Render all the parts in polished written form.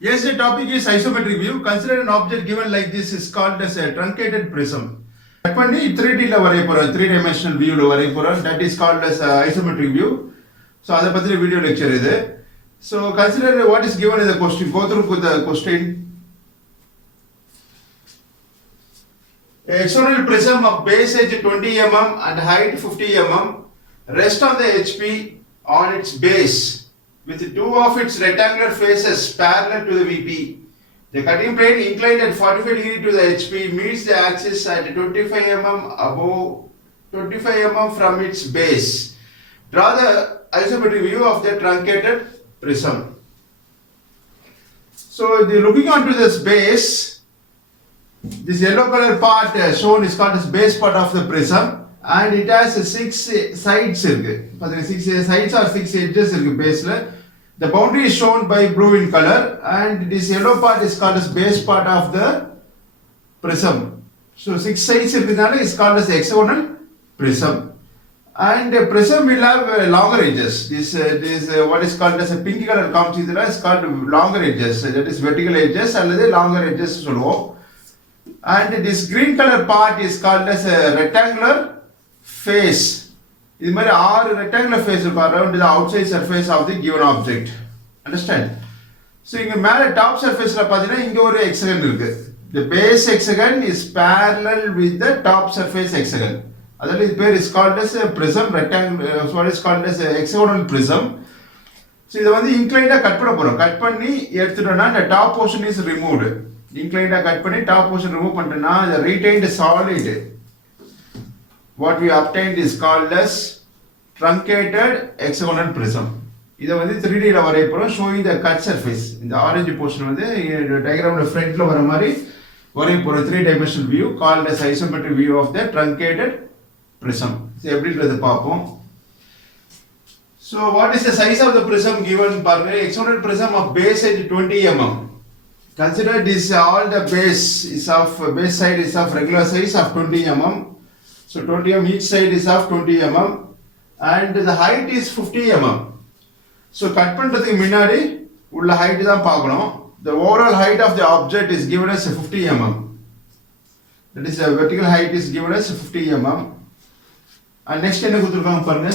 Yes, the topic is isometric view. Consider an object given like this is called as a truncated prism. That one is 3D la varai poran, 3-dimensional view la varai poran. That is called as isometric view. So ada pathira video lecture idu. So consider what is given in the question. Go through with the question. A hexagonal prism of base edge 20 mm and height 50 mm rests on the HP on its base with two of its rectangular faces parallel to the VP. The cutting plane inclined at 45 degree to the HP meets the axis at 25 mm above 25 mm from its base. Draw the isometric view of the truncated prism. So looking onto this base, this yellow color part shown is called as base part of the prism, and it has 6 sides. 6 sides or 6 edges base. The boundary is shown by blue in color, and this yellow part is called as base part of the prism. So 6 sides is called as hexagonal prism. And a prism will have longer edges. This what is called as a pink color comes is called longer edges. That is vertical edges or longer edges. And this green color part is called as a rectangular face. This மாதிரி 6 rectangular face around the outside surface of the given object. Understand? So இங்க மேல top surfaceல பாத்தீங்கன்னா இங்க ஒரு hexagon இருக்கு. The base hexagon is parallel with the top surface hexagon. அதனால இது பேர் is called as a prism rectangle. What is called as a hexagonal prism. So இத வந்து inclined கட் பண்ண போறோம். கட் பண்ணி எடுத்துட்டோம்னா the top portion is removed. Inclined cut பண்ணி top portion remove பண்ணிட்டோம்னா the retained solid what we obtained is called as truncated hexagonal prism. இத வந்து 3D ல வரைய போறோம், showing the cut surface. இந்த orange portion வந்து diagramல ஃப்ரண்ட்ல வர மாதிரி வரைய போறோம். 3-dimensional view called as isometric view of the truncated prism. எப்படின்றது பாப்போம். So what is the size of the prism given? பாருங்க, hexagonal prism of base edge 20 mm. Consider this all the base side is of regular size of 20 mm. So 20 mm each side is of 20 mm and the height is 50 mm. So cut பண்றதுக்கு முன்னாடி உள்ள height தான் பார்க்கணும். The overall height of the object is given as 50 mm. That is the vertical height is given as 50 mm. And next என்ன கொடுத்திருக்காங்க பாருங்க.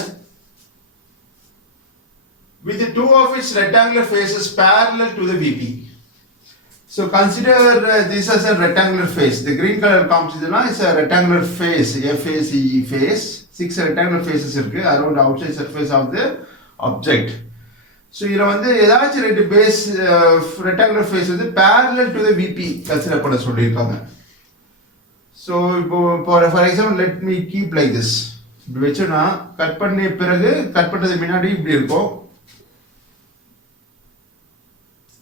With the two of its rectangular faces parallel to the VP. So consider this as a rectangular face. The green color comes is a rectangular face, FACE face. 6 rectangular faces around the outside surface of the object. So இதுல வந்து ஏதாச்சும் ரெண்டு base rectangular face வந்து parallel to the VP consider பண்ண சொல்லிருக்காங்க. So for example let me keep like this. இப்படி வெச்சோம்னா கட் பண்ணி பிறகு கட் பண்றதுக்கு முன்னாடி இப்படி இருக்கும்.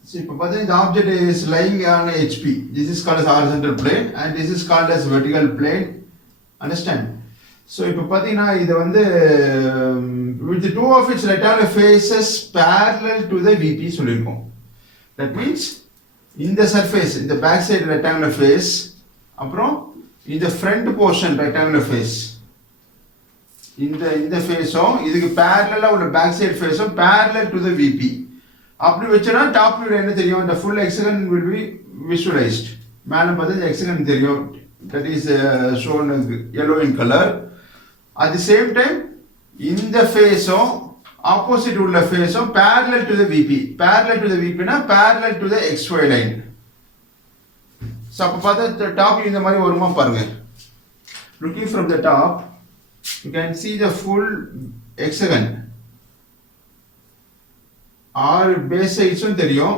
So இப்போ பாத்தீங்கன்னா the object is lying on HP. This is called as horizontal plane and this is called as vertical plane. Understand? So இப்போ பாத்தீங்கன்னா இது வந்து with the two of its rectangular faces parallel to the VP சொல்லிருக்கோம். That means in the surface, in the back side rectangular face, அப்புறம் in the front portion rectangular face. இந்த ஃபேஸும் இதுக்கு parallel உள்ள back side ஃபேஸும் parallel to the VP. அப்படி வெச்சனா டாப் வியூல என்ன தெரியும்? The full hexagon will be visualized. மேல பார்த்தா hexagon தெரியும். That is shown yellow in color. At the same time இந்த ஃபேஸும் opposite உள்ள ஃபேஸும் parallel to the VP. Parallel to the VP னா parallel to the XY line. So அப்ப பார்த்தா டாப் வியூ இந்த மாதிரி வருமா பாருங்க. Looking from the top you can see the full hexagon. ஆறு பேஸ் சைட்ஸும் தெரியும்.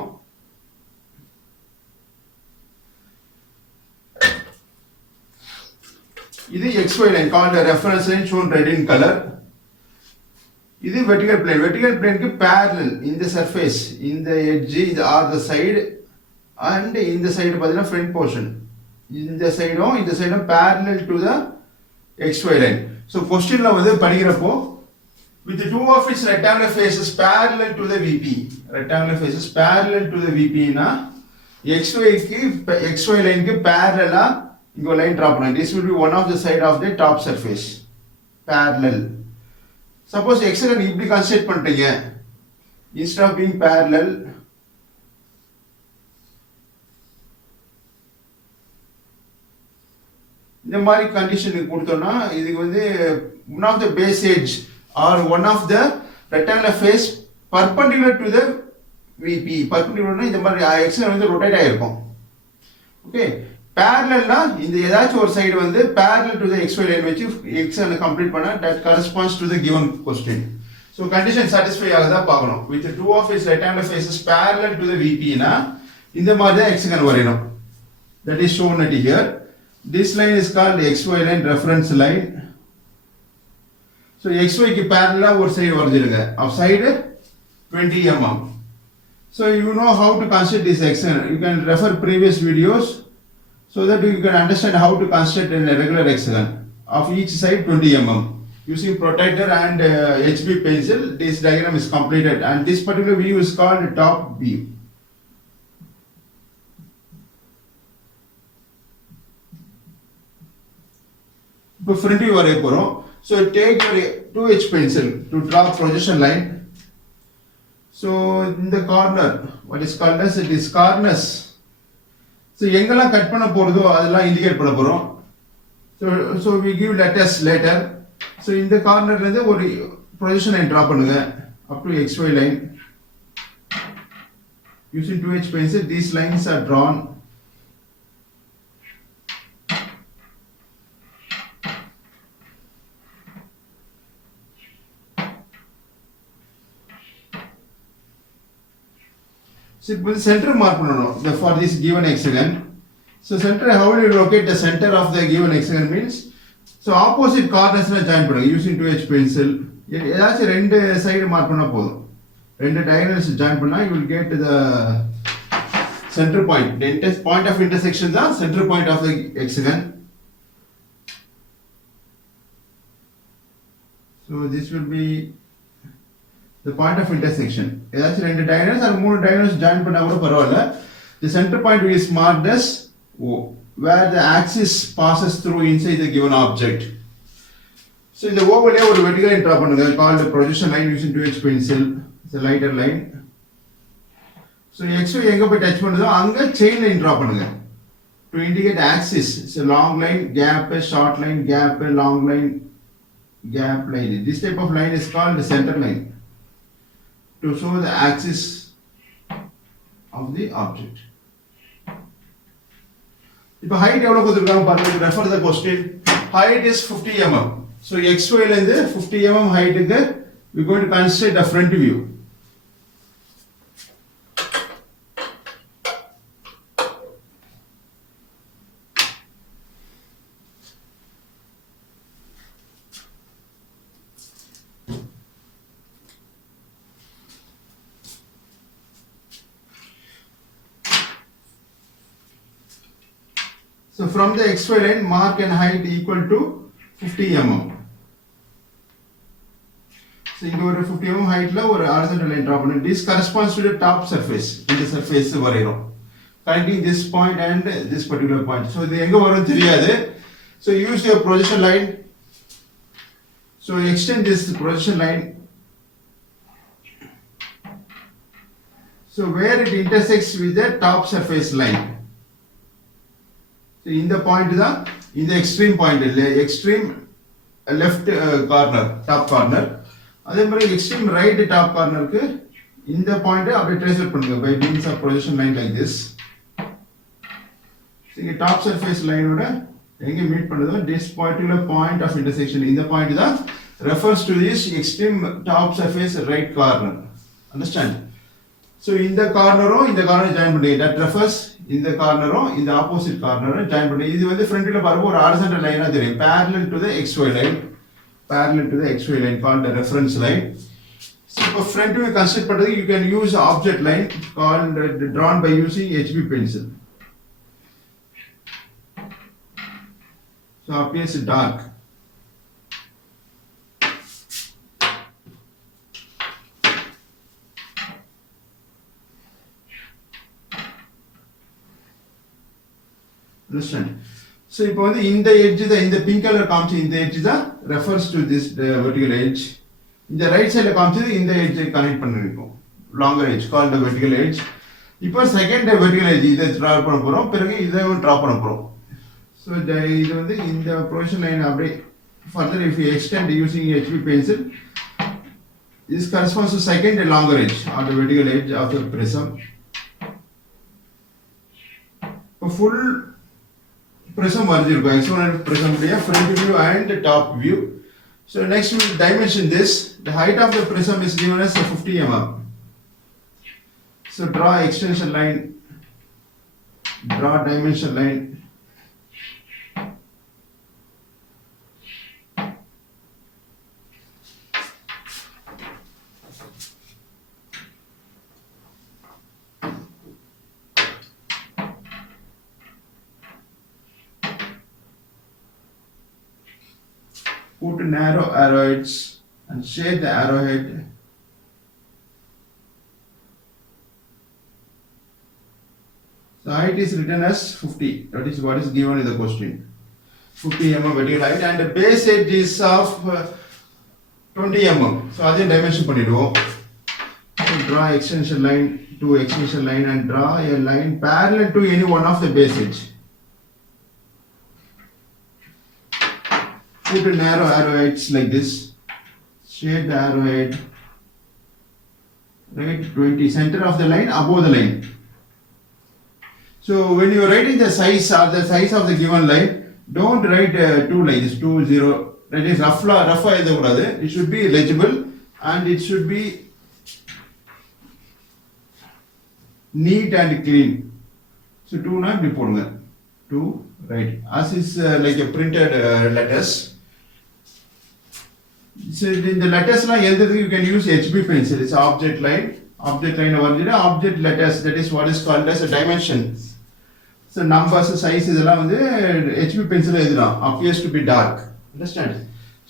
இது XY line called a reference line shown red in color. இது vertical plane. Vertical plane க்கு parallel in the surface, in the edge or the side and in the side பாத்தீங்கன்னா front portion. இந்த சைடும் parallel to the XY line. So questionல வந்து படிக்கிறப்போ with the two of its rectangular faces parallel to the VP. Rectangular faces parallel to the VP na XY line க்கு parallel இங்க line draw பண்ணலாம். This will be one of the side of the top surface. Parallel. Suppose hexagon இப்படி consider பண்றீங்க. Instead of being parallel இந்த மாதிரி கண்டிஷன் கொடுத்தோம்னா இதுக்கு வந்து one of the base edge or one of the rectangular face perpendicular to the VP. perpendicular இந்த மாதிரி ஹெக்ஸகன் வந்து ரொட்டேட் ஆயிருக்கும். ஓகே, parallelனா இந்த ஏதாச்சும் ஒரு சைடு வந்து parallel to the xy line வச்சு ஹெக்ஸகனை கம்ப்ளீட் பண்ணா that corresponds to the given question. So condition satisfy ஆகுதா பார்க்கணும். with two of its rectangular faces parallel to the VP னா இந்த மாதிரி தான் ஹெக்ஸகன் வரையணும். that is shown at here. This line is called xy line reference line. So xy க்கு parallel ஒரு சைடு வரைஞ்சிருங்க. of side 20 mm. So you know how to construct this hexagon. You can refer previous videos so that you can understand how to construct a regular hexagon of each side 20 mm. Using protractor and HB pencil, this diagram is completed, and this particular view is called top view. இப்போ front view வரைய போறோம். So take your 2H pencil to draw projection line. So in the corner, what is called as it is corners. So எங்கெல்லாம் கட் பண்ண போறதோ அதெல்லாம் இண்டிகேட் பண்ண போறோம். So we give letters later. So இந்த கார்னர்ல இருந்து ஒரு projection line draw பண்ணுங்க up to xy line. Using 2H pencil, these lines are drawn. So இப்போ center mark பண்ணனும் for this given hexagon. So center, how will you locate the center of the given hexagon means, so opposite corners ல join பண்ணுங்க using 2H pencil. ஏதாச்சும் ரெண்டு side mark பண்ணா போதும். ரெண்டு diagonals join பண்ணா you will get the center point. The point of intersection தான் center point of the hexagon. So this will be the point of intersection. ஏதாச்சும் ரெண்டு diagonals or மூணு diagonals join பண்ணா கூட பரவாயில்லை. The center point is marked as O, where the axis passes through inside the given object. So இந்த O வழியா ஒரு vertical line draw பண்ணுங்க called the projection line using 2H pencil. It's a lighter line. So xy எங்க போய் டச் பண்ணுதோ அங்க chain line draw பண்ணுங்க to indicate axis. It's a long line, gap, short line, gap, long line, gap line. This type of line is called the center line to show the axis of the object. இப்போ height எவ்வளவு கொடுத்திருக்காங்க பாருங்க. refer the question. Height is 50 mm. So xy ல இருந்து 50 mm height க்கு we are going to construct a front view. So from the xy line, mark and height equal to 50 mm. So இங்க ஒரு 50 mm heightல ஒரு horizontal line draw பண்ணு. This corresponds to the top surface. இந்த surface வரையறோம். Connecting this point and this particular point. So இது எங்க வரும்னு தெரியாது. So use your projection line. So extend this projection line. So where it intersects with the top surface line. So இந்த point தான் இந்த extreme point இல்ல, extreme left corner top corner. அதே மாதிரி எக்ஸ்ட்ரீம் ரைட் டாப் கார்னருக்கு இந்த point அப்படியே trace out பண்ணுங்க by means of projection line like this. இங்க டாப் சர்ஃபேஸ் லைனோட எங்க மீட் பண்ணுதோ this particular point of intersection, இந்த பாயிண்ட் தான் refers to this extreme top surface right corner. Understand? So இந்த கார்னரும் இந்த கார்னர் ஜாயின் பண்ணி that refers இந்த கார்னரும் இந்த ஆப்போசிட் கார்னரும் ஜாயின் பண்ணி இது வந்து ஃப்ரண்ட்ல பாருங்க ஒரு ஹாரிசான்டல் லைனா தெரியும் parallel to the xy line, parallel to the xy line called the reference line. So for front view construct பண்றது you can use object line called drawn by using HB pencil. So appears dark. Understand? So இப்போ வந்து இந்த edge தான் இந்த pink color காமிச்சு இந்த edge தான் refers to this vertical edge. இந்த right side காமிச்சது இந்த edge கனெக்ட் பண்ணிருக்கோம் longer edge called the vertical edge. இப்போ second vertical edge இதை draw பண்ண போறோம், பிறகு இதையும் draw பண்ண போறோம். So இது வந்து இந்த projection line அப்படியே further if you extend using HB pencil, this corresponds to second longer edge or the vertical edge of the prism. A full prism வரைஞ்சிருக்கும் exponent prism உடைய front view and top view. So next we will dimension this. The height of the prism is given as 50 mm. So draw extension line, draw dimension line. Put narrow arrowheads and shade the arrowhead. The height is written as 50. That is what is given in the question. 50 mm vertical height and the base edge is of 20 mm. So அதே dimension பண்ணிடுவோம். So draw extension line to extension line and draw a line parallel to any one of the base edge. Put narrow arrowheads like this. Shade the arrowhead. Right 20 center of the line above the line. So when you are writing the size or the size of the given line, don't write 2 like this 2 0. That is rough எழுதக்கூடாது. It should be legible and it should be neat and clean. So 2 na இப்படி போடுங்க. 2 right. As is like a printed letters. So in the letters லாம் எழுதுறதுக்கு you can use HB pencil. It's object line வரைஞ்சிட்டு object letters, that is what is called as a dimension. So numbers, size இதெல்லாம் வந்து HB pencil எழுதலாம். Appears to be dark. Understand?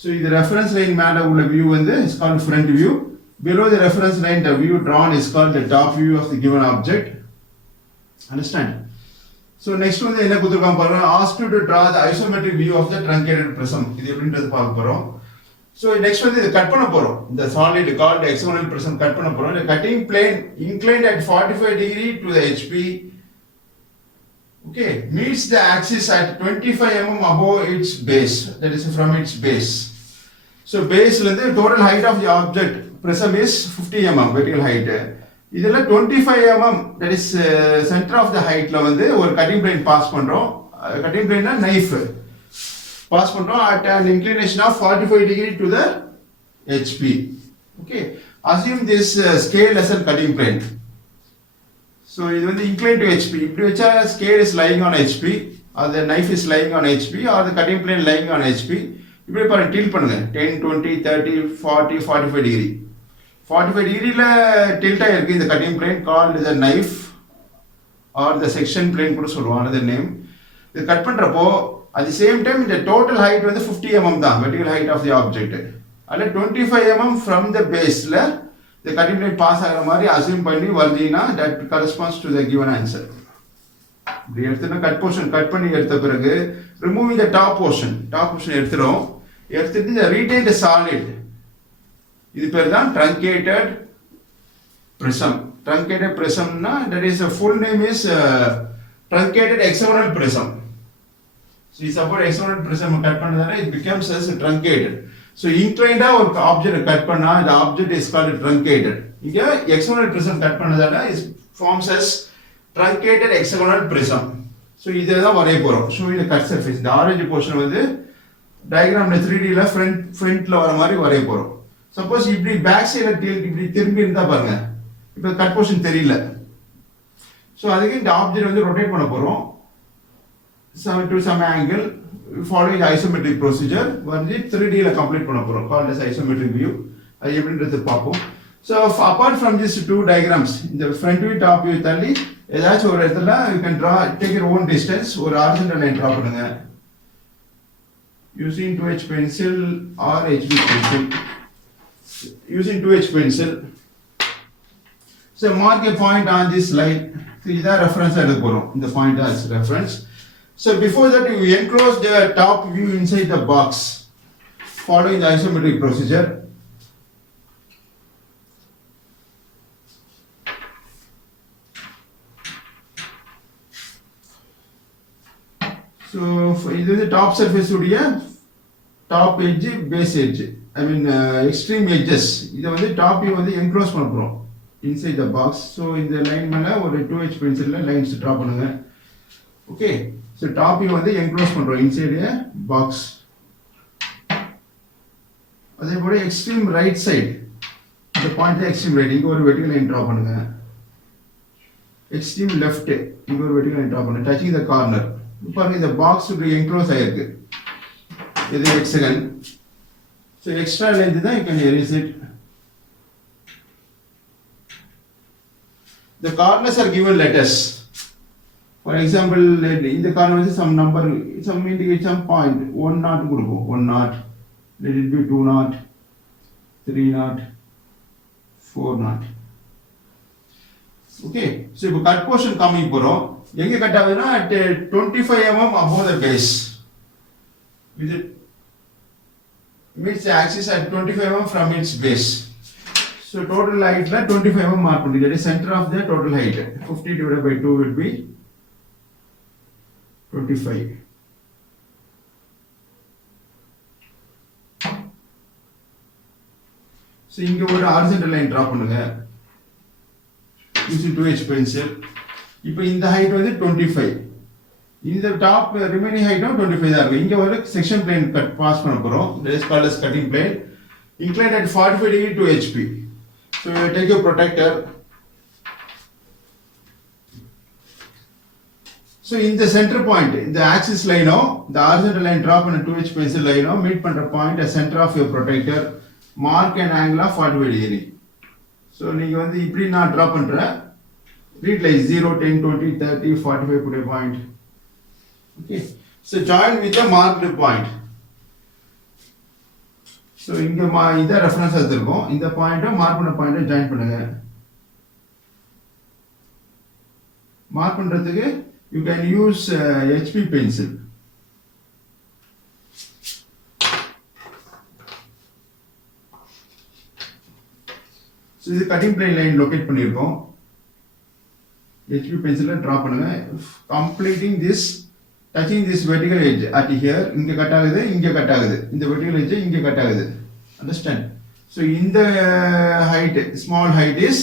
So the reference line மேல உள்ள view வந்து is called front view. Below the reference line, the view drawn is called the top view of the given object. Understand? So next one என்ன கொடுத்திருக்காங்க பாருங்க. Asked you to draw the isometric view of the truncated prism. இது எப்படின்றது பார்க்க போறோம். So next வந்து இது கட் பண்ண போறோம். The solid called hexagonal prism cut பண்ண போறோம். The cutting plane inclined at 45 degree to the HP. Okay, meets the axis at 25 mm above its base. That is from its base. So base the total height of the object prism is 50 mm vertical height. இதுல 25 mm, that is center of the height ல வந்து ஒரு cutting plane pass பண்றோம். Cutting plane னா knife pass பண்றோம் at an inclination of 45 degree to the HP. Okay, assume this scale as a cutting plane. So இது வந்து inclined to HP. இப்படி வச்சா scale is lying on HP or the knife is lying on HP or the cutting plane lying on HP. இப்படி பாருங்க tilt பண்ணுங்க 10 20 30 40 45 degree. 45 degree ல tilt ஆயிருக்கு இந்த cutting plane called the knife or the section plane கூட சொல்லுவாங்க another name. இது கட் பண்றப்போ at the same time the total height வந்து 50 mm தான் vertical height of the object. அதுல 25 mm from the base ல the cutting plane pass ஆகிற மாதிரி assume பண்ணி வந்தீங்கன்னா that corresponds to the given answer. இப்படி எடுத்துனா கட் போர்ஷன் கட் பண்ணி எடுத்த பிறகு removing the top portion எடுத்துறோம். எடுத்துட்டு the retained solid, இது பேர் தான் truncated prism. Truncated prism னா that is a full name is truncated hexagonal prism. So suppose hexagonal prism cut பண்ணதானே it becomes as truncated. So inclined ஒரு object cut பண்ணா the object is called truncated. இங்க hexagonal prism cut பண்ணதால it forms as truncated hexagonal prism. So இதெல்லாம் வரைய போறோம். Show the cut surface. The orange portion வந்து diagramல 3D ல ஃப்ரண்ட்ல வர மாதிரி வரைய போறோம். Suppose இப்படி பேக் சைடுல இப்படி திரும்பி இருந்தா பாருங்க. இப்போ கட் போர்ஷன் தெரியல. So அதுக்கு இந்த ஆப்ஜெக்ட் வந்து ரொட்டேட் பண்ண போறோம். To some angle following the isometric procedure வந்து 3D ல கம்ப்ளீட் பண்ண போறோம் called as isometric view. அது எப்படின்றது பார்ப்போம். So apart from these two diagrams, இந்த front view top view தள்ளி ஏதாச்சும் ஒரு இடத்துல you can draw, take your own distance, ஒரு horizontal line draw பண்ணுங்க using 2H pencil or HB pencil. Using 2H pencil, so mark a point on this line. So இதான் reference எடுக்க போறோம். இந்த point as reference. So before that you enclose the top view inside the box following the isometric procedure. So இது வந்து top surface உடைய top edge base edge ஐ மீன் extreme edges இதை வந்து டாப்பையும் வந்து என்க்ளோஸ் பண்ண போகிறோம் இன்சைட் த பாக்ஸ். ஸோ இந்த லைன் மேலே ஒரு 2H பென்சிலில் லைன்ஸ் ட்ரா பண்ணுங்க. ஓகே, ஸோ டாப்பையும் வந்து என்க்ளோஸ் பண்ணுறோம் இன்சைடு பாக்ஸ். அதே போல எக்ஸ்ட்ரீம் ரைட் சைடு இந்த பாயிண்ட் எக்ஸ்ட்ரீம் ரைட் இங்கே ஒரு வெர்டிகல் லைன் ட்ரா பண்ணுங்க. எக்ஸ்ட்ரீம் லெஃப்ட் இங்கே ஒரு வெர்டிகல் லைன் ட்ரா பண்ணுங்க டச்சிங் த கார்னர். பாருங்க இந்த பாக்ஸ் என்க்ளோஸ் ஆயிருக்கு இது ஹெக்ஸகன். ஸோ எக்ஸ்ட்ரா லென்த் தான் you can erase it. The corners are given letters. For example, இந்த corner வந்து some number, some indicate some point. 1 கொடுக்கும் 1, let it be 2, 3, 4. Okay, so இப்போ cut portion coming போறோம். எங்க கட் ஆகுதுன்னா at 25 mm above the base. With it means the axis at 25 mm from its base. So total height la 25 mm mark பண்ணி that is center of the total height 50 divided by 2 will be 25. So இங்க ஒரு horizontal line draw பண்ணுங்க using 2H pencil. இப்போ இந்த height வந்து 25. இந்த top remaining height 25 தான் இருக்கு. இங்க ஒரு section plane cut pass பண்ண போறோம். That is called as cutting plane. Inclined at 45 degree to HP. So you take your protractor. So in the center point, in the axis line, the horizontal line drop on a 2H pencil line, meet பண்ற point at center of your protractor, mark an angle of 45 degree. So நீங்க வந்து இப்படி நான் draw பண்றேன். Read like 0, 10, 20, 30, 45 put a point. Okay. So join with the marked point. So இங்கே இதை ரெஃபரன்ஸ் எடுத்துருக்கோம். இந்த பாயிண்ட்டை மார்க் பண்ண பாயிண்ட்டை ஜாயின் பண்ணுங்க. மார்க் பண்ணுறதுக்கு you can use HP pencil. So இது கட்டிங் பிளேன் லைன் லொக்கேட் பண்ணியிருக்கோம். HP பென்சிலில் ட்ரா பண்ணுங்க. Completing this touching this vertical edge at here இங்க கட் ஆகுது இங்க கட் ஆகுது இந்த vertical edge இங்க கட் ஆகுது. Understand? So இந்த height small height is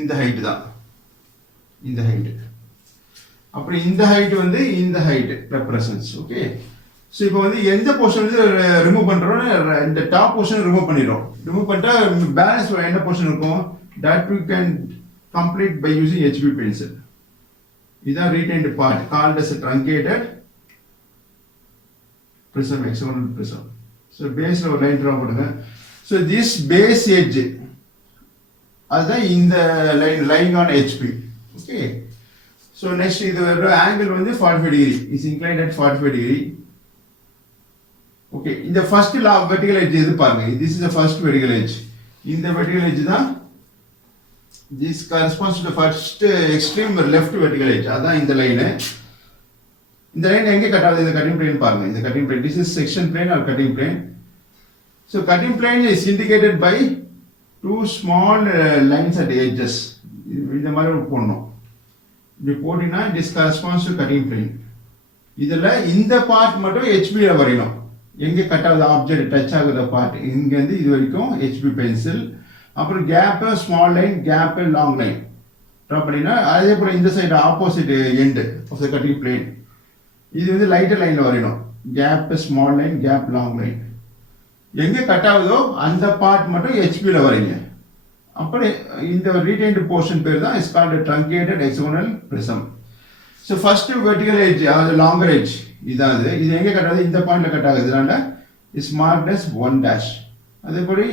இந்த height தான் இந்த height. அப்புறம் இந்த height வந்து இந்த height represents. Okay. So இப்போ வந்து எந்த போர்ஷன் வந்து ரிமூவ் பண்றோம்னா இந்த டாப் போர்ஷன் ரிமூவ் பண்ணிரோம். ரிமூவ் பண்ணிட்டா பேலன்ஸ் என்ன போர்ஷன் இருக்கும் that we can complete by using HB pencil. இதான் retained part called as a truncated prism, hexagonal prism. So base ல ஒரு லைன் draw பண்ணுங்க. So this base edge அதான் இந்த line lying on HP. Okay. So next இது ஒரு angle வந்து 45 degree is inclined at 45 degree. Okay. இந்த first vertical edge எது பாருங்க. This is the first vertical edge. இந்த vertical edge தான் this corresponds to the first extreme left vertical edge. அதான் இந்த லைன். இந்த லைன் எங்க கட் ஆகுது இந்த கட்டிங் பிளேன் பாருங்க. இந்த cutting plane this is section plane or cutting plane. So cutting plane is indicated by two small lines at the edges. இந்த மாதிரி போடணும். இப்படி போடினா this corresponds to cutting plane. இதுல இந்த பார்ட் மட்டும் HB ல வரையணும். எங்க கட் ஆகுது ஆப்ஜெக்ட் டச் ஆகுற பார்ட் இங்க இருந்து இது வரைக்கும் HB பென்சில். அப்புறம் gap small line gap long line draw பண்ணினா அதே போல இந்த side opposite end of the cutting plane இது வந்து லைட்டர் லைன்ல வரையணும். Gap small line gap long line எங்க கட் ஆகுதோ அந்த பார்ட் மட்டும் HP ல வரைங்க. அப்புறம் இந்த ரீடைன்ட் போர்ஷன் பேர் தான் is called truncated hexagonal prism. So first vertical edge அதாவது லாங்கர் எட்ஜ் இதான் இது எங்க கட் ஆகுது இந்த பாயிண்ட்ல கட் ஆகுதுனால இஸ் மார்க்ட் as 1'. அதே போல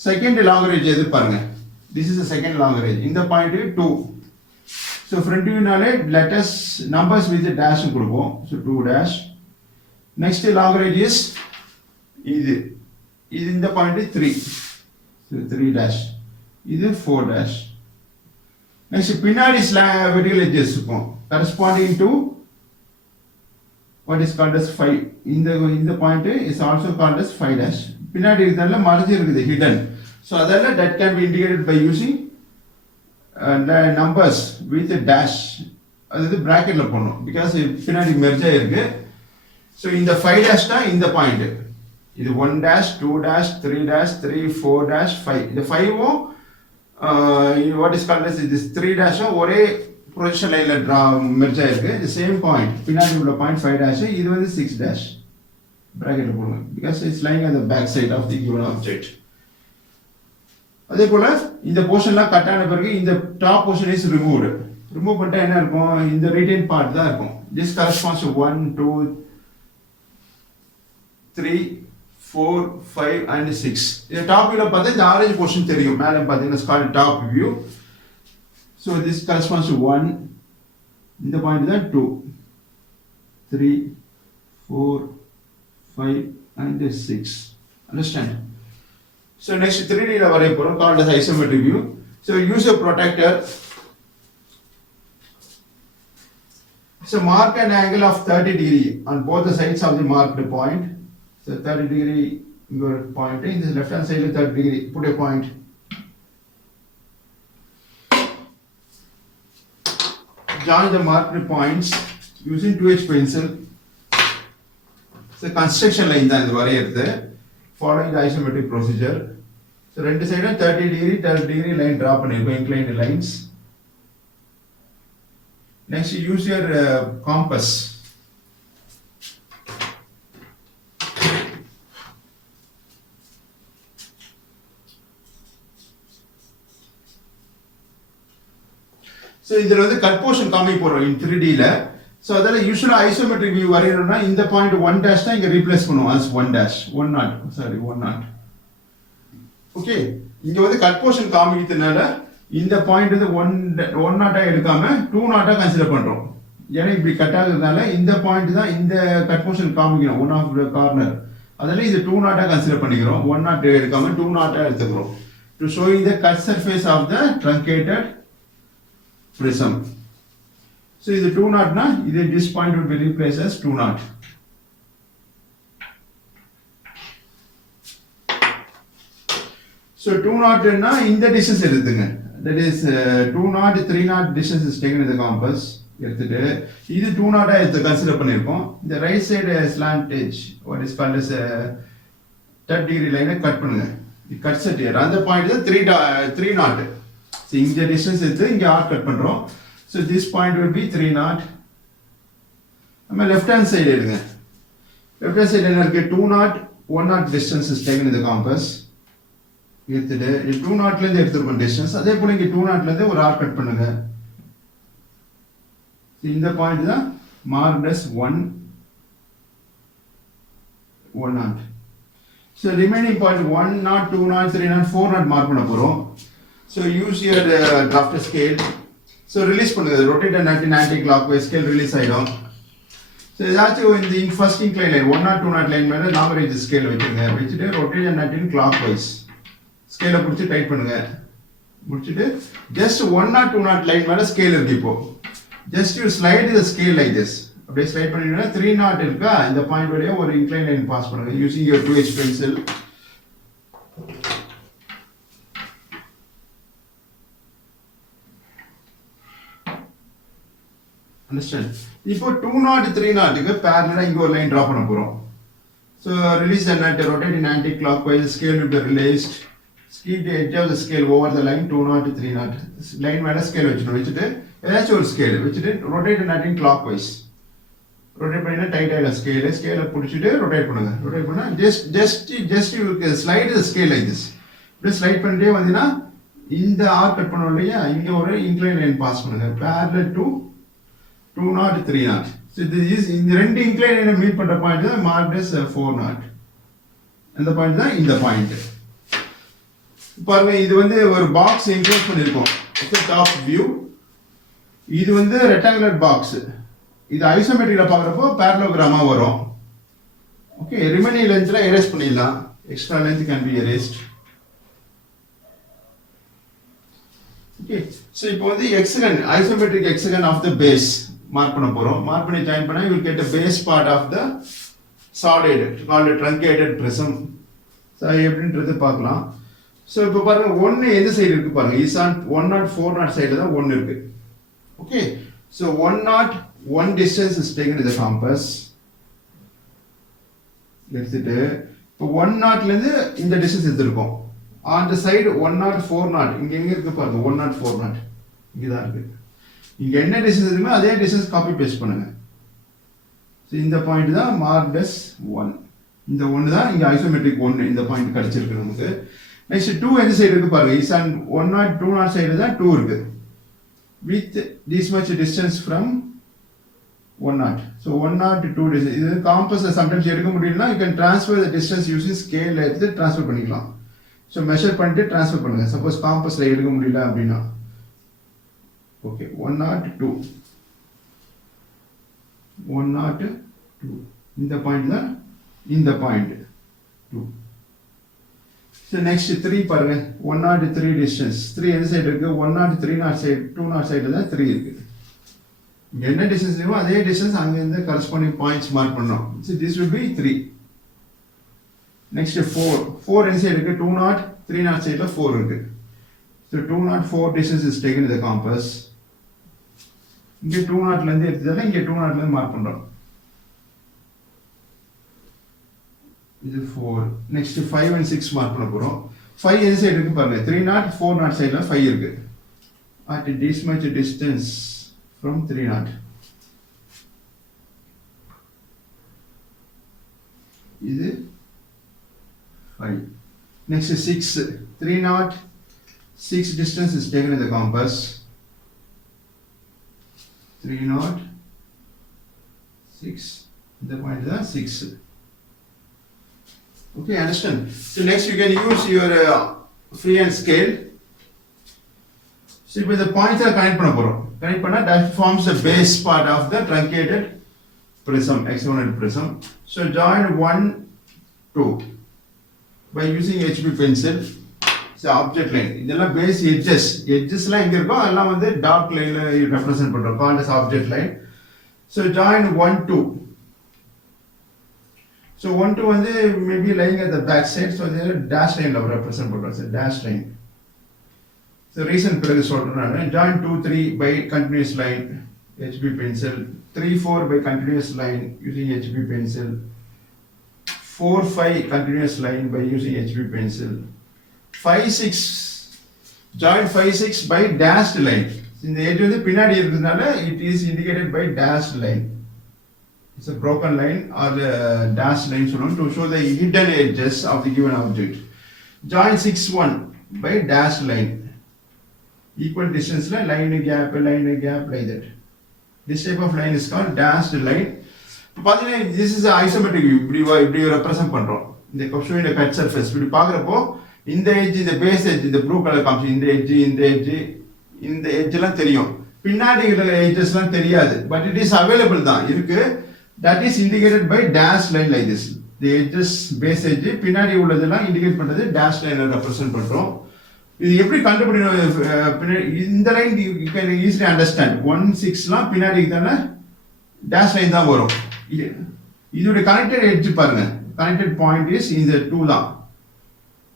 செகண்ட் லாங்கர் எட்ஜ் எது பாருங்க. this is the second longer edge. இந்த பாயிண்ட் 2. so front view நாலே let us numbers with the dash கொடுப்போம். so 2'. next longer edge is இது இந்த பாயிண்ட் 3. so 3'. இது 4'. next பின்னாடி vertical edges இருக்கும் corresponding to what is called as 5. இந்த point is also called as 5'. பின்னாடி இதெல்லாம் மறைஞ்சு இருக்குது hidden. so அதெல்லாம் that can be indicated by using numbers with a dash. அது பிராக்கெட்ல போடணும் because பின்னாடி மெர்ஜ் ஆயிருக்கு. So in the 5 dash தான் இந்த பாயிண்ட். இது 1 dash, 2 dash, 3 dash, 3, 4 dash, 5. இந்த 5ம் what is called as this 3 dash ஒரே பொசிஷன் லைன்ல மெர்ஜ் ஆயிருக்கு. the same point. பின்னாடி உள்ள பாயிண்ட் 5 dash. இது வந்து 6 dash. bracket போடுங்க. because it's lying on the back side of the given object. அதே போல இந்த போர்ஷன்லாம் கட் ஆன பிறகு இந்த top portion is removed. Remove பண்ணிட்டா என்ன இருக்கும்? இந்த ரிட்டைன் பார்ட் தான் இருக்கும். this corresponds to 1, 2, 3, 4, 5 and 6. இந்த டாப் வியூல பார்த்தா இந்த ஆரஞ்சு போர்ஷன் தெரியும். மேல பாத்தீங்கன்னா it's called top view. So this corresponds to 1. இந்த பாயிண்ட் தான் 2, 3, 4, 5 and 6. Understand? So next 3D la வரைய போறோம், called as isometric view. So use a protractor. So mark an angle of 30 degree on both the sides of the marked point. So 30 degree your point in this left hand side 30 degree. Put a point. Join the marked points using 2H pencil. So construction line தான் இது வரையிறது. Following the isometric procedure. So ரெண்டு சைடும் 30 degree line draw பண்ணிருக்கோம், inclined lines. Next you use your compass. So இதுல வந்து cut portion காமிக்க போறோம் in 3D ல. So அதனால யூசுவலா ஐசோமெட்ரிக் வியூ வரையணும்னா இந்த பாயிண்ட் 1 dash தான் இங்க ரீப்ளேஸ் பண்ணுவோம் as 1 dash 1 not. ஓகே, இங்க வந்து கட் போர்ஷன் காமிக்கிறதுனால இந்த பாயிண்ட் வந்து 1 not எடுக்காம 2 not கன்சிடர் பண்றோம். ஏன்னா இப்படி கட் ஆகுறதுனால இந்த பாயிண்ட் தான் இந்த கட் போர்ஷன் காமிக்கணும், ஒன் ஆஃப் தி கார்னர். அதனால இது 2 not கன்சிடர் பண்ணிக்கிறோம், 1 not எடுக்காம 2 not எடுத்துக்கிறோம். To showing the cut surface of the truncated prism. So இது 2 not na, this point would be replaced as 2 not. So 2 not na இந்த distance எடுத்துங்க. That is 2 not 3 not distance is taken in the compass. எடுத்துட்டு இது 2 not எடுத்து கன்சிடர் பண்ணிருக்கோம். இந்த right side slant edge what is called as 30 degree line cut பண்ணுங்க. இது cut set here. அந்த பாயிண்ட் தான் 3 not. So இந்த distance எடுத்து இங்க ஆர்க் கட் பண்றோம். So this point will be 3 not. நம்ம left hand side எடுங்க. left hand side என்ன இருக்கு? 2 not 1 not distance is taken in the compass. எடுத்துட்டு 2 not ல இருந்து எடுத்துறோம் distance. அதே போல இங்க 2 not ல இருந்து ஒரு ஆர்க் கட் பண்ணுங்க. இந்த பாயிண்ட் தான் marked as 1 not. So remaining point 1 not 2 not 3 not 4 not மார்க் பண்ண போறோம். So use your drafter scale. So release பண்ணுங்க, rotate and anti clockwise scale release ஆயிடும். So ஏதாச்சும் இந்த first incline line 1 not 2 not line மேல long range scale வச்சுங்க, வச்சுட்டு rotate and anti clockwise scale பிடிச்சு டைட் பண்ணுங்க. முடிச்சிட்டு just 1 not 2 not line மேல scale இருக்கு. இப்போ just you slide the scale like this. அப்படியே ஸ்லைட் பண்ணிட்டீங்கன்னா 3 not இருக்கா, இந்த பாயிண்ட் வழியா ஒரு incline line பாஸ் பண்ணுங்க using your 2H pencil. Understand? இப்போ 2 not 3 not க்கு parallel இங்க ஒரு லைன் டிரா பண்ண போறோம். So release the nut, rotate in anti-clockwise, scale will be released. Keep the edge of the scale over the line 2 not 3 not. லைன் மேல ஸ்கேல் வச்சுட்டு ஏதாச்சும் ஒரு ஸ்கேல் வச்சுட்டு rotate in anti-clockwise. ரொட்டேட் பண்ணினா டைட் ஆயிடும் ஸ்கேலை பிடிச்சிட்டு ரொட்டேட் பண்ணுங்க. ரொட்டேட் பண்ணா just you slide the scale like this. இப்படி ஸ்லைட் பண்ணிட்டே வந்தீங்கன்னா இந்த ஆர்க் கட் பண்ணோம் இல்லையா, இங்க ஒரு இன்க்ளைன் லைன் பாஸ் பண்ணுங்க parallel to 2 not 3 not. So this is இந்த ரெண்டு இன்க்ளைன் லைனை மீட் பண்ற பாயிண்ட் தான் marked as 4 not. அந்த பாயிண்ட் தான் இந்த பாயிண்ட். பாருங்க, இது வந்து ஒரு பாக்ஸ் இன்க்ளோஸ் பண்ணிருக்கோம். Top view. இது வந்து ரெக்டாங்குலர் பாக்ஸ். இது ஐசோமெட்ரிக்ல பார்க்கறப்போ parallelogram வரும். ஓகே, ரிமைனிங் லென்த்ல எரேஸ் பண்ணிடலாம். Extra length can be erased. Okay, so இப்போ வந்து hexagon isometric hexagon of the base mark பண்ண போறோம். மார்க் பண்ணி ஜாயின் பண்ணா you will get a base part of the solid called a truncated prism. So எப்படின்றது பார்க்கலாம். சோ இப்போ பாருங்க 1 எந்த சைடு இருக்கு பாருங்க. is on 1 not 4 not சைடுல தான் 1 இருக்கு. ஓகே, so 1 not 1 distance is taken to the compass. எடுத்துட்டு இப்போ 1 இருந்து இந்த டிஸ்டன்ஸ் எடுத்துருக்கோம். ஆன் த சைடு 1 4 இங்கே எங்கே இருக்கு பாருங்க 1 4 இங்கே தான் இருக்கு. இங்கே என்ன டிஸ்டன்ஸ் இருக்குமோ அதே டிஸ்டன்ஸ் காப்பி பேஸ்ட் பண்ணுங்க. ஸோ இந்த பாயிண்ட் தான் மார்க்ட் அஸ் 1. இந்த 1 தான் இங்கே ஐசோமெட்ரிக் 1 இந்த பாயிண்ட் கிடைச்சிருக்கு நமக்கு. நெக்ஸ்ட் 2 எந்த சைடு இருக்கு பாருங்க. இஸ் அண்ட் 102 சைடு தான் 2 இருக்கு. With this much distance from 1 so 102 distance. இது காம்பஸ்ல சம்டைம்ஸ் எடுக்க முடியலனா you can transfer the distance using scale எடுத்து ட்ரான்ஸ்ஃபர் பண்ணிக்கலாம். ஸோ மெஷர் பண்ணிட்டு ட்ரான்ஸ்ஃபர் பண்ணுங்க. சப்போஸ் காம்பஸ்ல எடுக்க முடியல அப்படின்னா ஓகே 102 இந்த பாயிண்ட் தான் இந்த பாயிண்ட் 2. ஸோ நெக்ஸ்ட் 3 பாருங்க 103 டிஸ்டன்ஸ் 3 எந்த சைடு இருக்கு 103 சைடு 2 சைடு தான் 3 இருக்கு. என்ன டிஸ்டன்ஸ் இருக்கோ அதே டிஸ்டன்ஸ் அங்க இருந்து கரஸ்பாண்டிங் பாயிண்ட்ஸ் மார்க் பண்ணோம். So this will be 3. Next 4 எந்த சைடு இருக்கு 20 30 சைடுல 4 இருக்கு. So 204 distance is taken in the compass. இங்க 20 ல இருந்து எடுத்ததால இங்க 20 ல இருந்து மார்க் பண்றோம். இது 4. Next 5 and 6 மார்க் பண்ண போறோம். 5 எந்த சைடு இருக்கு பாருங்க 30 40 சைடுல 5 இருக்கு. At this much distance from 30 இது 5. Next 6 30 6 distance is taken in the compass 30 6 the point is 6. Okay, understand? So next you can use your freehand scale. So இப்போ இந்த பாயிண்ட்ஸை கனெக்ட் பண்ண போறோம். கனெக்ட் பண்ணா that forms the base part of the truncated prism, hexagonal prism. So join 1 2 by using HB pencil. So object line இதெல்லாம் base edgesலாம் எங்க இருக்கோ அதெல்லாம் வந்து டார்க் லைன்ல ரெப்ரசன்ட் பண்றோம் called as object line. So join 1 2. So 1 2 வந்து maybe lying at the back side, so they dash line ல represent பண்றோம். So dash line. So reason பிறகு சொல்றேன். Join 2 3 by continuous line HB pencil, 3 4 by continuous line using HB pencil, 4 5 continuous line by using HB pencil, 5 6 join 5 6 by dashed line. இந்த edge வந்து பின்னாடி இருக்குதுனால it is indicated by dashed line. It's a broken line or a dashed line to show the hidden edges of the given object. Join 6 1 by dashed line. Equal distance line gap like that. This type of line is called dashed line. பாத்தீங்கன்னா this is a isometric view. இப்படி represent பண்றோம். இந்த showing a cut surface. இப்படி பார்க்கறப்போ இந்த edge இந்த base edge இந்த blue color காமிச்சு இந்த edge எல்லாம் தெரியும். பின்னாடி இருக்கிற edges எல்லாம் தெரியாது. But it is available தான் இருக்கு. That is indicated by dashed line like this. The edges base edge பின்னாடி உள்ளதெல்லாம் indicate பண்றது dashed line represent பண்றோம். இது எப்படி கண்டுபிடிக்கணும் இந்த line you can easily understand 1 6லாம் பின்னாடி தான டேஷ் லைன் தான் வரும். இதோட கனெக்டட் எட்ஜ் பாருங்க கனெக்டட் பாயிண்ட் இஸ் இந்த 2 தான்.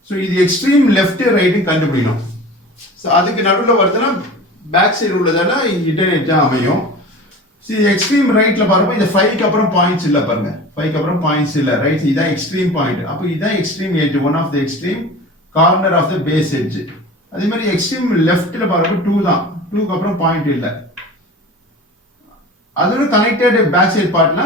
ஸோ இது எக்ஸ்ட்ரீம் லெஃப்ட் ரைட் கண்டுபிடிக்கணும். ஸோ அதுக்கு நடுவில் வருதுன்னா பேக் சைடு உள்ளதால ஹிடன் எட்ஜா அமையும். ஸோ எக்ஸ்ட்ரீம் ரைட்ல பாருங்க இந்த 5க்கு அப்புறம் பாயிண்ட்ஸ் இல்லை பாருங்க 5க்கு அப்புறம் பாயிண்ட்ஸ் இல்லை ரைட் இதான் எக்ஸ்ட்ரீம் பாயிண்ட். அப்போ இதான் extreme edge one of the extreme corner of the base edge. அதே மாதிரி எக்ஸ்ட்ரீம் லெஃப்ட்ல பாருங்க 2 தான் 2க்கு அப்புறம் பாயிண்ட் இல்லை. அதோட கனெக்டட் பேக் சைடு பார்ட்ல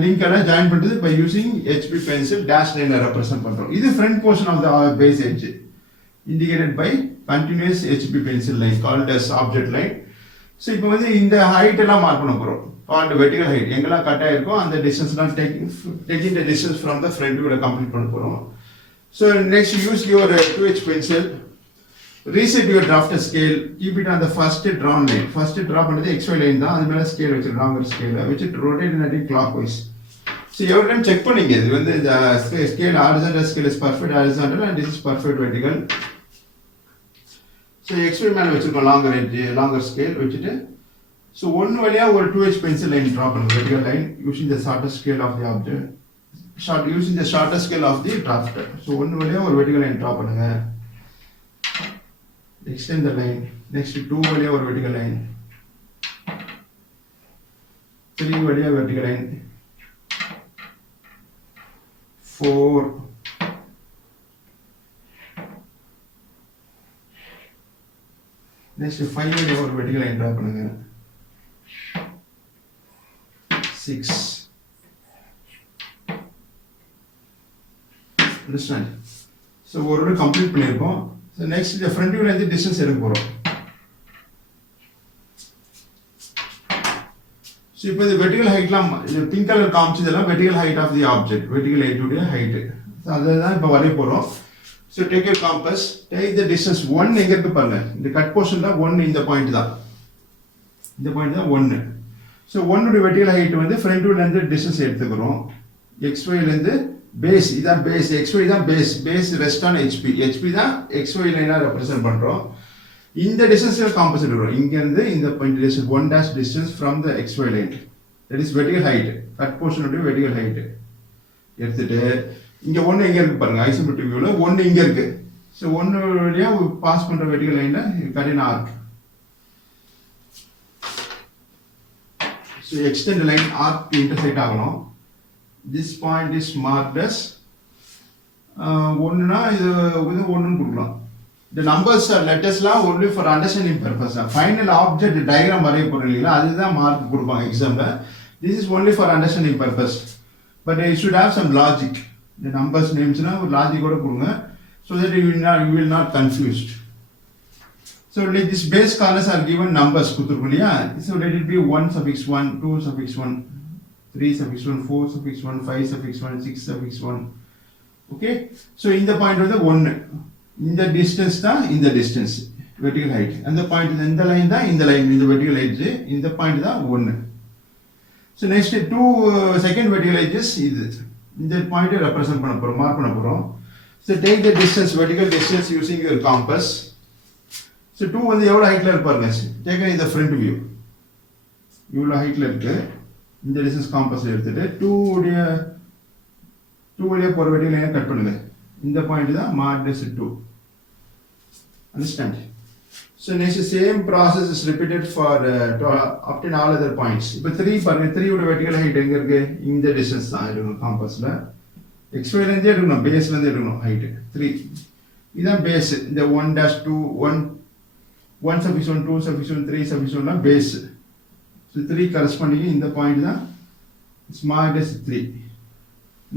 லிங்க் எல்லாம் ஜாயின் பண்றது by using HB pencil dash லைன்ல ரெப்ரசன்ட் பண்றோம். இது front portion of the base edge indicated by continuous HB pencil line called as object line. So இப்போ வந்து இந்த ஹைட் எல்லாம் மார்க் பண்ண போறோம் கால்ட் வெர்டிகல் ஹைட் எங்கெல்லாம் கட் ஆயிருக்கோ அந்த டிஸ்டன்ஸ்லாம் taking the distance from the front வியூல கம்ப்ளீட் பண்ண போறோம். So next use your 2H pencil, reset your drafter scale, keep it on the first drawn line. First draw பண்ணது XY line தான், அது மேல scale வச்சு longer scale வச்சு rotate in anti-clockwise. So every time check பண்ணீங்க இது வந்து the scale horizontal scale is perfect horizontal and this is perfect vertical. So XY மேல வச்சிருக்கோம் longer scale வச்சுட்டு so ஒன்னு வழியா ஒரு 2H pencil line draw பண்ணுங்க vertical line using the shortest scale of the object. Using the shortest scale of the drafter. So one வழியா ஒரு vertical line draw பண்ணுங்க. Extend the line. Next 2 வழியா ஒரு vertical line. 3 வழியா vertical line. 4 next 5 ல ஒரு vertical line draw பண்ணுங்க 6 understand so ஒரு row complete பண்ணிருக்கோம் so next இந்த front view ல இருந்து distance எடுக்க போறோம் so இப்போ இந்த vertical height லாம் pink color காமிச்சதெல்லாம் vertical height of the object vertical height உடைய height so அததான் இப்போ வரைய போறோம் so take your compass take the distance 1 எங்க இருக்கு பாருங்க இந்த கட் போர்ஷன்ல 1 இந்த பாயிண்ட் தான் 1 so 1 உடைய vertical height வந்து front view ல இருந்து distance எடுத்துக்கிறோம் xy ல இருந்து base இதான் base xy தான் base rest on hp தான் xy லைனா ரெப்ரசன்ட் பண்றோம் இந்த distance compass எடுக்கிறோம் இங்க இருந்து இந்த point distance 1 dash distance from the xy line that is vertical height cut portion உடைய vertical height எடுத்துட்டு இங்க 1 எங்க இருக்கு பாருங்க ஐசோமெட்ரிக் வியூல 1 இங்க இருக்கு சோ 1 வழியா பாஸ் பண்ற vertical லைன்ல cut in arc so extend line arc intersect ஆகணும் this point is marked as 1 னா இது 1 ன்னு கொடுக்கலாம் the numbers are letters la only for understanding purpose final object diagram வரைய போறோம் இல்லையா அதுதான் மார்க் கொடுப்பாங்க எக்ஸாம்ல this is only for understanding purpose but it should have some logic the numbers names na ஒரு logic ஓட கொடுங்க so that you will not confused so like this base corners are given numbers கொடுத்திருக்கோம் இல்லையா so let it be 1 suffix 1 2 suffix 1 3 suffix 1 4 suffix 1 5 suffix 1 6 suffix 1 okay so இந்த பாயிண்ட் வந்து 1 இந்த distance தான் இந்த distance vertical height அந்த பாயிண்ட் இந்த லைன் தான் இந்த லைன் இந்த vertical height இந்த பாயிண்ட் தான் 1 so next second vertical height is இது இந்த பாயிண்ட் ரெப்ரசன்ட் பண்ண போறோம் மார்க் பண்ண போறோம் so take the distance vertical distance using your compass so 2 வந்து எவ்வளவு ஹைட்ல இருக்கு பாருங்க take in the front view இவ்வளவு ஹைட்ல இருக்கு இந்த distance compass எடுத்துட்டு 2 வழியா போற vertical line கட் பண்ணுங்க இந்த பாயிண்ட் தான் marked as 2 understand so next same process is repeated for to obtain all other points இப்போ 3 பாருங்க 3 ஓட vertical height எங்க இருக்கு இந்த distance தான் எடுக்கணும் காம்பஸ்ல xy ல இருந்து எடுக்கணும் பேஸ்ல இருந்து எடுக்கணும் height 3 இதான் பேஸ் இந்த 1 dash 2 1 suffix 1 2 suffix 1 3 suffix 1 லாம் பேஸ் so 3 corresponding இந்த பாயிண்ட் தான் it's marked as 3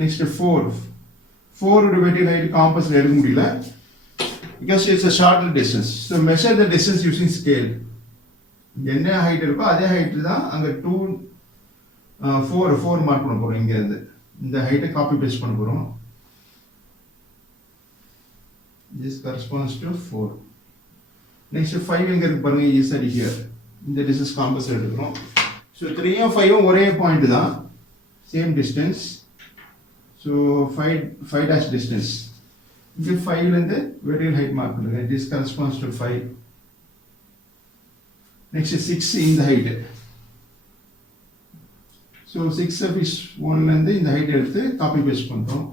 next 4 ஓட vertical height காம்பஸ்ல எடுக்க முடியல because it's a shorter distance so measure the distance using scale என்ன height இருக்கோ அதே height தான் அங்க 4 மார்க் பண்ண போறோம் இங்க இருந்து இந்த height காப்பி பேஸ்ட் பண்ண போறோம் this corresponds to 4 next 5 எங்க இருக்கு பாருங்க is here இந்த distance compass எடுக்கிறோம் so 3 and 5 ஒரே பாயிண்ட் தான் same distance so 5 dash distance இங்க 5 ல இருந்து vertical height மார்க் பண்ணுங்க this corresponds to 5 next 6 in the height so 6 suffix 1 ல இருந்து இந்த height எடுத்து காப்பி பேஸ்ட் பண்றோம்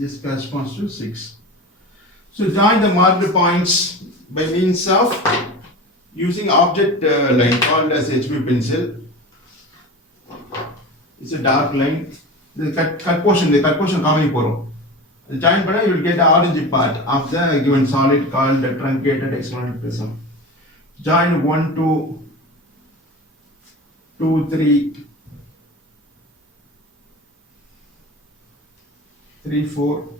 this corresponds to 6 so join the marked points by means of using object line called as HB pencil it's a dark line the cut portion காமிக்க போறோம் join பண்ணா you will get the orange part of the given solid called the truncated hexagonal prism join 1 2 3 3 4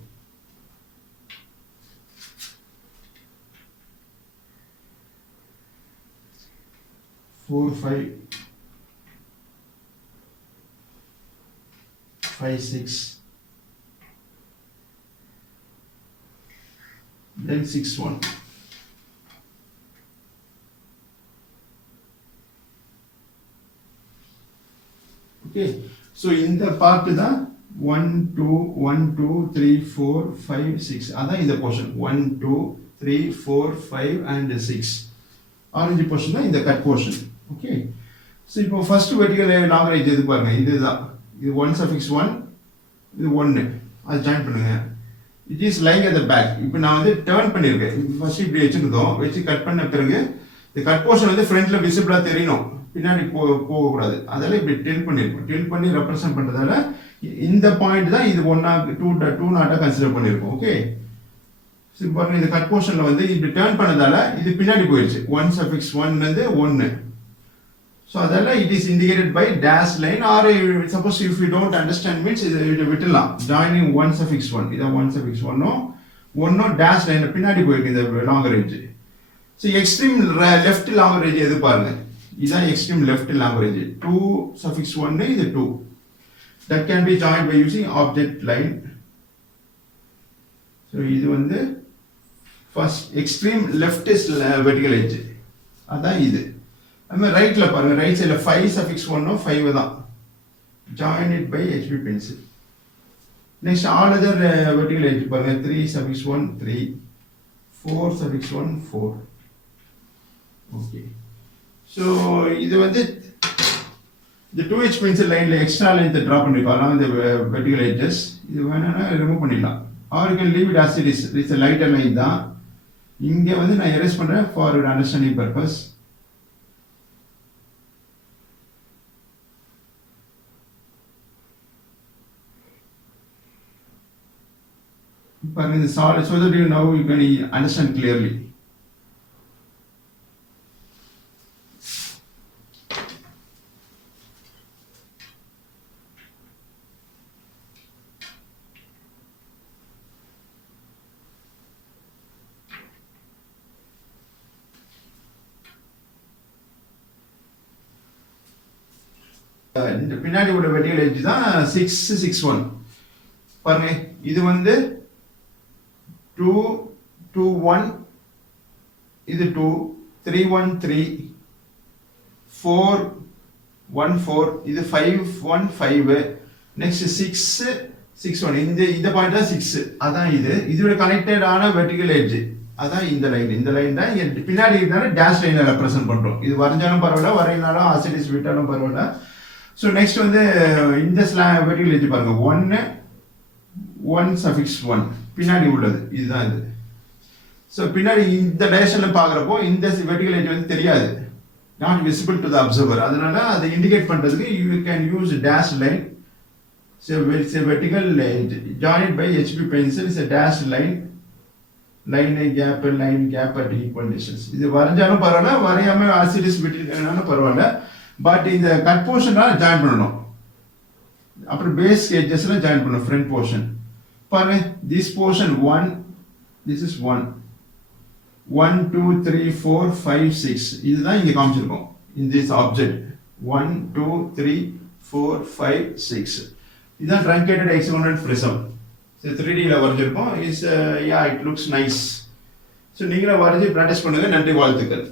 4 5 5 6 then 6 1 okay so in the part தான் 1 2 1 2 3 4 5 6 அதான் இந்த portion 1 2 3 4 5 and 6 orange portion தான் இந்த cut portion okay so இப்போ first vertical long range எது பாருங்க இதுதான் இது 1 suffix 1 இது 1 அது ஜாயின் பண்ணுங்க it is lying at the back இப்போ நான் வந்து டர்ன் பண்ணிருக்கேன் ஃபர்ஸ்ட் இப்படி வெச்சிருந்தோம் வெச்சு கட் பண்ண பிறகு இந்த கட் போர்ஷன் வந்து ஃப்ரண்ட்ல விசிபிளா தெரியணும் பின்னாடி போகக்கூடாது. அதெல்லாம் இப்படி டில்ட் பண்ணியிருக்கோம். டில்ட் பண்ணி ரெப்ரசென்ட் பண்ணுறதால இந்த பாயிண்ட் தான் இது 2 கன்சிடர் பண்ணியிருக்கோம். ஓகே, பாருங்க இந்த கட் போர்ஷனில் வந்து இப்படி டேர்ன் பண்ணதால இது பின்னாடி போயிடுச்சு. 1 suffix 1 1. ஸோ அதெல்லாம் it is indicated by dash line or suppose if you don't understand means இது விட்டுலாம். ஜாயினிங் 1 suffix 1 இதான் 1 suffix 1 டேஷ் லைன் பின்னாடி போயிருக்கு இந்த long range. So extreme left long range எது பாருங்க, இதுதான் எக்ஸ்ட்ரீம் லெஃப்ட் லாங் ரேஞ்ச். 2 suffix 1 இது 2. That can be joined by using object line. So இது வந்து first extreme leftist vertical edge. அதான் இது. நம்ம ரைட்ல பாருங்க, ரைட் சைடுல 5 suffix 1 5 தான். Join it by HB pencil. Next all other vertical edge பாருங்க 3 suffix 1 3, 4 suffix 1 4. Okay. So இது வந்து இந்த 2H pencil லைன்ல எக்ஸ்ட்ரா லென்த் டிரா பண்ணிருக்காங்க இந்த வெர்டிகல் எட்ஜஸ். இது வேணும்னா ரிமூவ் பண்ணிடலாம். Are you can leave it as it is. It's a lighter line தான். இங்க வந்து நான் எரேஸ் பண்றேன் ஃபார் அண்டர்ஸ்டாண்டிங் பர்பஸ். பாருங்க இந்த solid so that you know you can understand clearly. இந்த பின்னாடி உள்ள வெர்டிகல் எட்ஜ் தான் 6 6 1. பாருங்க இது வந்து 2 2 1 இது 2 3 1 3 4 1 4 இது 5 1 5. நெக்ஸ்ட் 6 6 1 இந்த பாயிண்ட் தான் 6. அதான் இதோட கனெக்டட் ஆன வெர்டிகல் எட்ஜ் அதான் இந்த லைன் தான் பின்னாடி இருந்தாலும் டேஷ் லைனை ரெப்ரசென்ட் பண்றோம். இது வரைஞ்சாலும் பரவாயில்ல, வரையினாலும் அசிடிஸ் விட்டாலும் பரவாயில்ல. ஸோ நெக்ஸ்ட் வந்து இந்த வெர்டிகல் எட்ஜ் பாருங்க 1 suffix 1 பின்னாடி உள்ளது இதுதான் இது. ஸோ பின்னாடி இந்த டைரக்ஷன்ல பார்க்குறப்போ இந்த வெர்டிகல் எட்ஜ் வந்து தெரியாது, not visible to the observer. அதனால அதை இண்டிகேட் பண்றதுக்கு you can use dash line. So it's a vertical joint by HB pencil. It's a dash line gap at equal distance. இது வரைஞ்சாலும் பரவாயில்ல, வரையாம ஆசிடிஸ் விட்டுனாலும் பரவாயில்ல. பட் இந்த கட் போர்ஷனால ஜாயின் பண்ணணும். அப்புறம் பேஸ் எட்ஜஸ்ல ஜாயின் பண்ணணும் ஃப்ரண்ட் போர்ஷன். பாருங்க திஸ் போர்ஷன் 1 திஸ் இஸ் 1 1 2 3 4 5 6 இதுதான் இங்க காமிச்சிருக்கோம் in this object 1 2 3 4 5 6. இதுதான் truncated hexagonal prism. So 3D ல வரைஞ்சிருக்கோம். Is it looks nice. So நீங்களும் வரைஞ்சி ப்ராக்டிஸ் பண்ணுங்க. நன்றி, வாழ்த்துக்கள்.